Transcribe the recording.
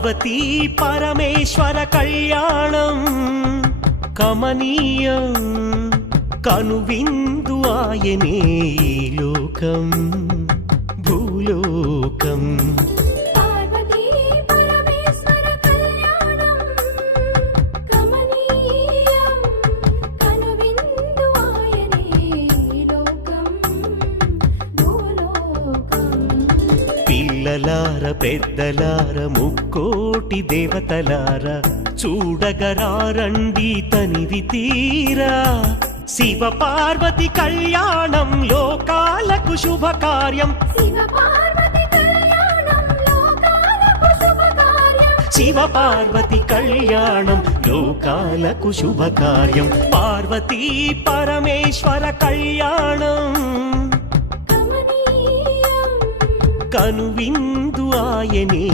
పార్వతీ పరమేశ్వర కళ్యాణం కమనీయం కనువిందు ఆయనే ఈ లోకం భూలోకం. పార్వతీ పరమేశ్వర కళ్యాణం కమనీయం కనువిందు ఆయనే ఈ లోకం భూలోకం. పిల్లలార పెద్దలార ముక్కోటి దేవతలార చూడగరారండి తనివి తీరా. శివ పార్వతి కళ్యాణం లోకాలకు శుభకార్యం. శివ పార్వతి కళ్యాణం లోకాలకు శుభకార్యం. శివ పార్వతి కళ్యాణం లోకాలకు శుభకార్యం. పార్వతీ పరమేశ్వర కళ్యాణం కమనీయం కనువిందు ఆయనే